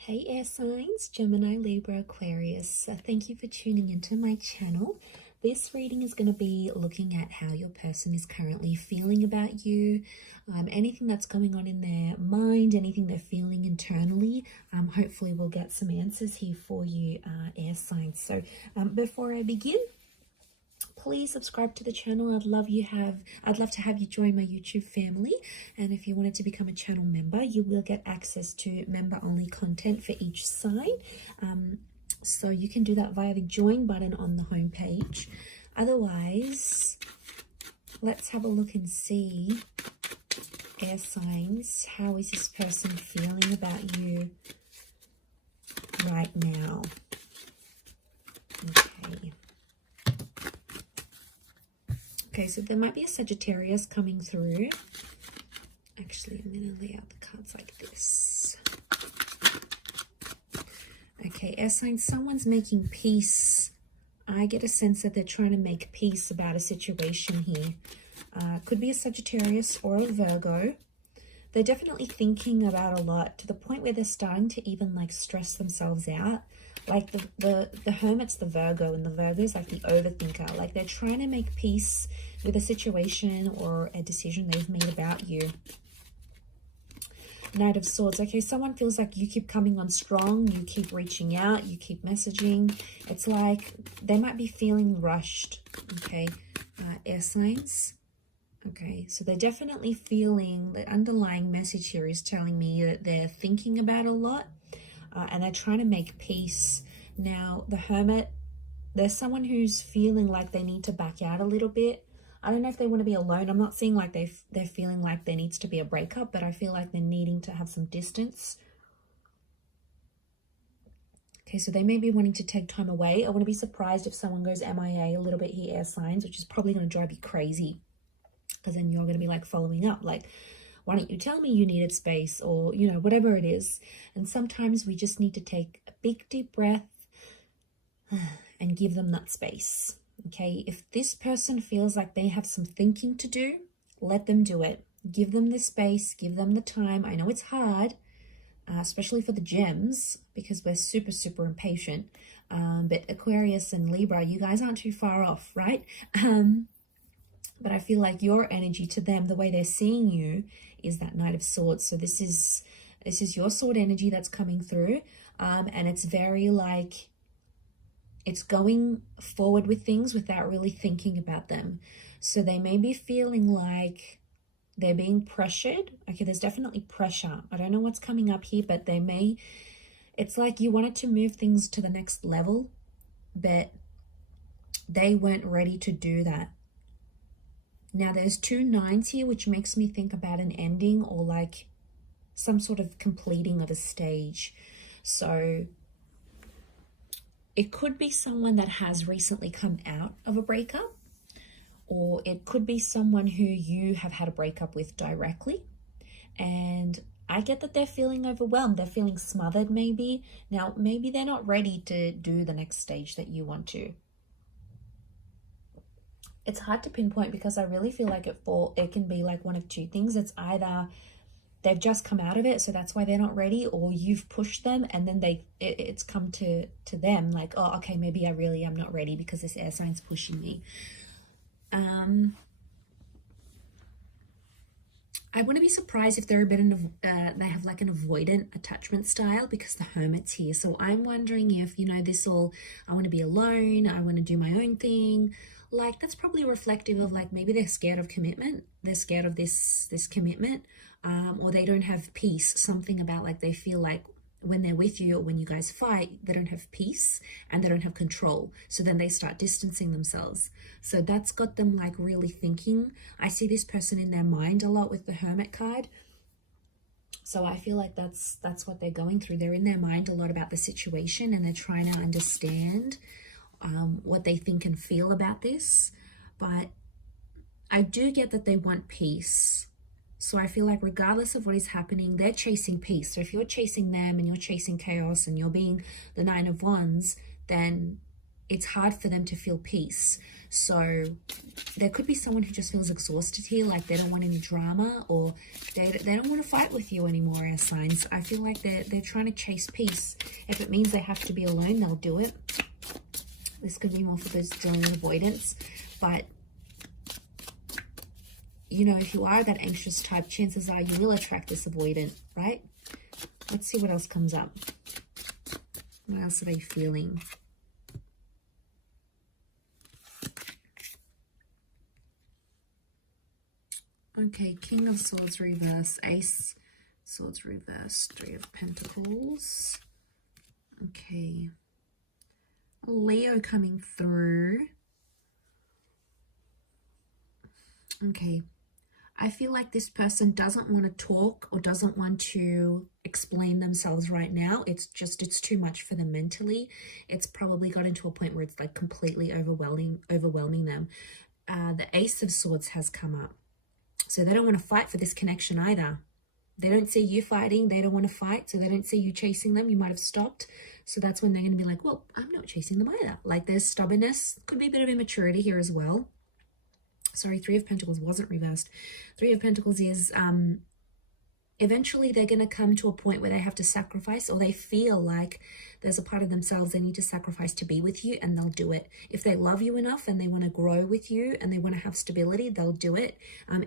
Hey air signs, Gemini, Libra, Aquarius. Thank you for tuning into my channel. This reading is going to be looking at how your person is currently feeling about you, anything that's going on in their mind, anything they're feeling internally. Hopefully we'll get some answers here for you, air signs. So before I begin, please subscribe to the channel. I'd love to have you join my YouTube family. And if you wanted to become a channel member, you will get access to member only content for each sign. So you can do that via the join button on the home page. Otherwise, let's have a look and see, air signs, how is this person feeling about you right now? Okay, so there might be a Sagittarius coming through. Actually, I'm going to lay out the cards like this. Okay, air signs, someone's making peace. I get a sense that they're trying to make peace about a situation here. Could be a Sagittarius or a Virgo. They're definitely thinking about a lot to the point where they're starting to even like stress themselves out. Like the Hermit's the Virgo, and the Virgo's like the overthinker. Like they're trying to make peace with a situation or a decision they've made about you. Knight of Swords. Okay, someone feels like you keep coming on strong, you keep reaching out, you keep messaging. It's like they might be feeling rushed. Okay, air signs. Okay, so they're definitely feeling, the underlying message here is telling me that they're thinking about a lot and they're trying to make peace. Now, the Hermit, there's someone who's feeling like they need to back out a little bit. I don't know if they want to be alone. I'm not seeing like they're feeling like there needs to be a breakup, but I feel like they're needing to have some distance. Okay, so they may be wanting to take time away. I wouldn't be surprised if someone goes MIA a little bit here, air signs, which is probably going to drive you crazy. Because then you're going to be like following up, like, why don't you tell me you needed space, or, you know, whatever it is. And sometimes we just need to take a big deep breath and give them that space. Okay, if this person feels like they have some thinking to do, let them do it. Give them the space, give them the time. I know it's hard, especially for the gems, because we're super, super impatient. But Aquarius and Libra, you guys aren't too far off, right? But I feel like your energy to them, the way they're seeing you, is that Knight of Swords. So this is your sword energy that's coming through. And it's very like, it's going forward with things without really thinking about them. So they may be feeling like they're being pressured. Okay, there's definitely pressure. I don't know what's coming up here, but it's like you wanted to move things to the next level, but they weren't ready to do that. Now there's 2 nines here, which makes me think about an ending or like some sort of completing of a stage. So it could be someone that has recently come out of a breakup, or it could be someone who you have had a breakup with directly. And I get that they're feeling overwhelmed. They're feeling smothered maybe. Now, maybe they're not ready to do the next stage that you want to. It's hard to pinpoint because I really feel like it can be like one of 2 things. It's either they've just come out of it, so that's why they're not ready, or you've pushed them and then it's come to them like, oh, okay, maybe I really am not ready because this air sign's pushing me. I wouldn't be surprised if they're a bit they have like an avoidant attachment style because the Hermit's here. So I'm wondering if, you know, I want to be alone, I want to do my own thing. Like that's probably reflective of like maybe they're scared of commitment. They're scared of this commitment, or they don't have peace. Something about like they feel like when they're with you or when you guys fight, they don't have peace and they don't have control. So then they start distancing themselves. So that's got them like really thinking. I see this person in their mind a lot with the Hermit card. So I feel like that's what they're going through. They're in their mind a lot about the situation and they're trying to understand what they think and feel about this. But I do get that they want peace. So I feel like regardless of what is happening, they're chasing peace. So if you're chasing them and you're chasing chaos and you're being the 9 of Wands, then it's hard for them to feel peace. So there could be someone who just feels exhausted here, like they don't want any drama, or they don't want to fight with you anymore, air signs. I feel like they're trying to chase peace. If it means they have to be alone, they'll do it. This could be more for those dealing with avoidance. But, you know, if you are that anxious type, chances are you will attract this avoidant, right? Let's see what else comes up. What else are they feeling? Okay, King of Swords reverse, Ace Swords reverse, Three of Pentacles. Okay. Leo coming through. Okay. I feel like this person doesn't want to talk or doesn't want to explain themselves right now. It's too much for them mentally. It's probably got into a point where it's like completely overwhelming them. The Ace of Swords has come up. So they don't want to fight for this connection either. They don't see you fighting. They don't want to fight. So they don't see you chasing them. You might have stopped. So that's when they're going to be like, well, I'm not chasing them either. Like there's stubbornness. Could be a bit of immaturity here as well. Sorry, Three of Pentacles wasn't reversed. Three of Pentacles is eventually they're going to come to a point where they have to sacrifice, or they feel like there's a part of themselves they need to sacrifice to be with you, and they'll do it. If they love you enough and they want to grow with you and they want to have stability, they'll do it.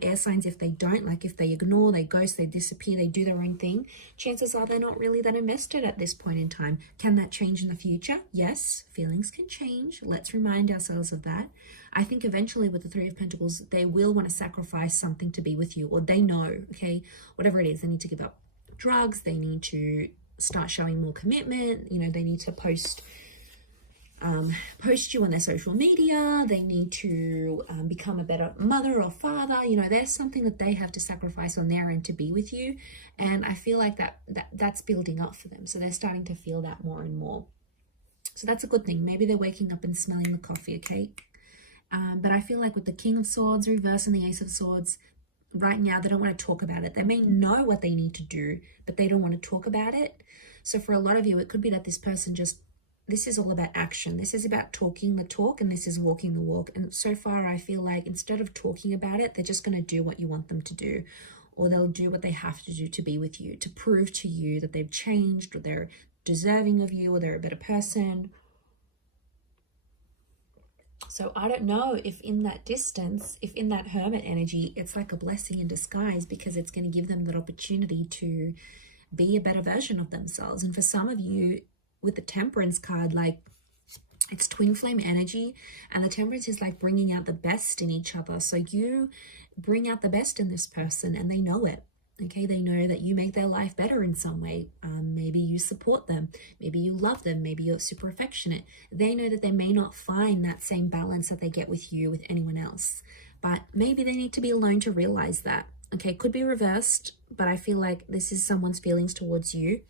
Air signs, if they don't, like if they ignore, they ghost, they disappear, they do their own thing, chances are they're not really that invested at this point in time. Can that change in the future? Yes, feelings can change. Let's remind ourselves of that. I think eventually with the Three of Pentacles, they will want to sacrifice something to be with you, or they know, okay, whatever it is, they need to give up drugs, they need to start showing more commitment, you know, they need to post you on their social media, they need to become a better mother or father, you know, there's something that they have to sacrifice on their end to be with you. And I feel like that's building up for them. So they're starting to feel that more and more. So that's a good thing. Maybe they're waking up and smelling the coffee, okay? But I feel like with the King of Swords reverse and the Ace of Swords, right now they don't want to talk about it. They may know what they need to do, but they don't want to talk about it. So for a lot of you, it could be that this person this is all about action. This is about talking the talk, and this is walking the walk. And so far, I feel like instead of talking about it, they're just going to do what you want them to do, or they'll do what they have to do to be with you, to prove to you that they've changed, or they're deserving of you, or they're a better person. So I don't know if in that distance, if in that hermit energy, it's like a blessing in disguise, because it's going to give them that opportunity to be a better version of themselves. And for some of you with the Temperance card, like it's twin flame energy, and the Temperance is like bringing out the best in each other. So you bring out the best in this person and they know it. Okay, they know that you make their life better in some way. Maybe you support them. Maybe you love them. Maybe you're super affectionate. They know that they may not find that same balance that they get with you with anyone else. But maybe they need to be alone to realize that. Okay, could be reversed, but I feel like this is someone's feelings towards you.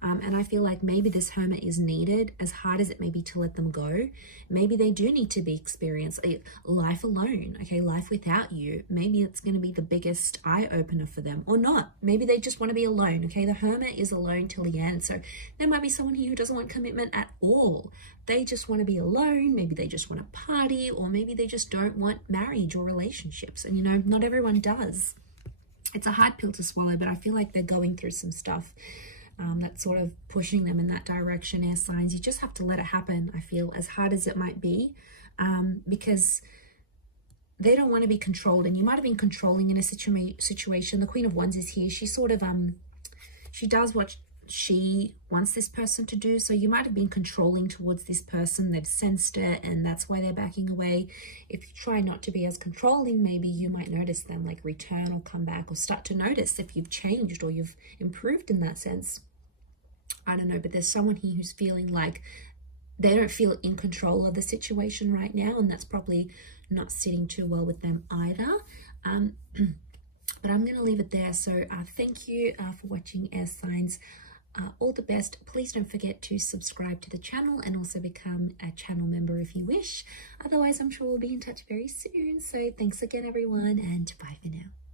And I feel like maybe this hermit is needed, as hard as it may be to let them go. Maybe they do need to experience life alone, okay, life without you. Maybe it's going to be the biggest eye-opener for them, or not. Maybe they just want to be alone, okay? The hermit is alone till the end. So there might be someone here who doesn't want commitment at all. They just want to be alone. Maybe they just want to party, or maybe they just don't want marriage or relationships. And, you know, not everyone does. It's a hard pill to swallow, but I feel like they're going through some stuff that's sort of pushing them in that direction, air signs. You just have to let it happen, I feel, as hard as it might be, because they don't want to be controlled. And you might have been controlling in a situation. The Queen of Wands is here. She sort of, she does what she wants this person to do. So you might have been controlling towards this person. They've sensed it, and that's why they're backing away. If you try not to be as controlling, maybe you might notice them like return or come back, or start to notice if you've changed or you've improved in that sense. I don't know, but there's someone here who's feeling like they don't feel in control of the situation right now, and that's probably not sitting too well with them either. But I'm going to leave it there. So thank you for watching, air signs. All the best. Please don't forget to subscribe to the channel and also become a channel member if you wish. Otherwise, I'm sure we'll be in touch very soon. So thanks again, everyone, and bye for now.